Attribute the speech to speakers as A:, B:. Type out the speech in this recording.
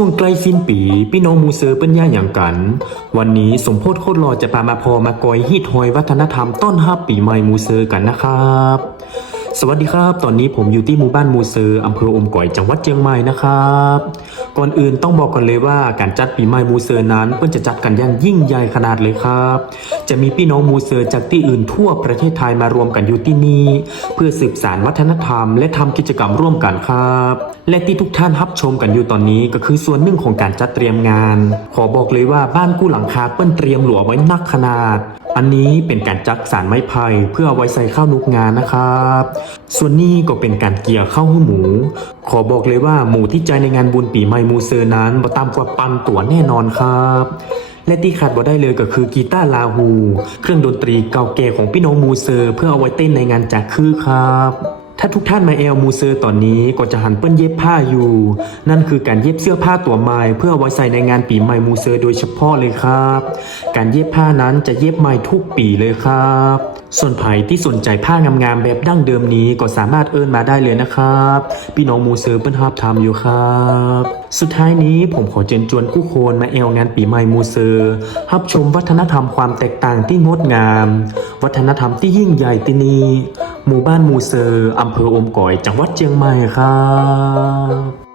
A: ช่วงใกล้สิ้นปี พี่น้องมูเซอร์เปิ้นย่าอย่างกัน วันนี้สมโพธโคตรรอจะพามาพอมากอยฮีทอยวัฒนธรรมต้อนรับปีใหม่มูเซอร์กันนะครับ สวัสดีครับ ตอนนี้ผมอยู่ที่หมู่บ้านมูเซอร์อำเภออมก๋อยจังหวัดเชียงใหม่นะครับ ก่อนอื่นต้องบอกก่อนเลยว่าการจัดปีใหม่มูเซอร์นั้นเปิ้นจะจัดกันอย่างยิ่งใหญ่ขนาดเลยครับ จะมีพี่น้องมูเซอร์จากที่อื่นทั่วประเทศไทยมารวมกันอยู่ที่นี่เพื่อสืบสานวัฒนธรรม และทำกิจกรรมร่วมกันครับ และที่ทุกท่านรับชมกันอยู่ตอนนี้ก็คือส่วนหนึ่งของการจัดเตรียมงาน ขอบอกเลยว่าบ้านกู้หลังคาเปิ้นเตรียมหลัวไว้นักขนาด อันนี้เป็นการจักสารไม้ไผ่เพื่อเอาไว้ใส่ข้าวนุกงานนะครับ ส่วนนี้ก็เป็นการเกี่ยข้าวหูหมู ขอบอกเลยว่าหมูที่ใจในงานบุญปีใหม่มูเซอร์นั้นบ่ต่ำกว่าปันตัวแน่นอนครับและที่ขาดบ่ได้เลยก็คือกีตาร์ลาหู เครื่องดนตรีเก่าแก่ของพี่น้องมูเซอร์ เพื่อเอาไว้เต้นในงานจากคือครับ ถ้าทุกท่านมาแอลมูเซอร์ตอนนี้ก็จะหันเปิ้นเย็บผ้าอยู่ นั่นคือการเย็บเสื้อผ้าตัวใหม่เพื่อไว้ใส่ในงานปีใหม่มูเซอร์โดยเฉพาะเลยครับ การเย็บผ้านั้นจะเย็บใหม่ทุกปีเลยครับ ส่วนไผ่ที่สนใจผ้างามๆแบบดั้งเดิมนี้ก็สามารถเอิ้นมาได้เลยนะครับ พี่น้องมูเซอร์เปิ้นฮับทำอยู่ครับ สุดท้ายนี้ผมขอเชิญชวนผู้คนมาแอลงานปีใหม่มูเซอร์รับชมวัฒนธรรมความแตกต่างที่งดงาม วัฒนธรรมที่ยิ่งใหญ่ที่นี่ หมู่บ้านมูเซอร์อำเภออมก๋อยจังหวัดเชียงใหม่ครับ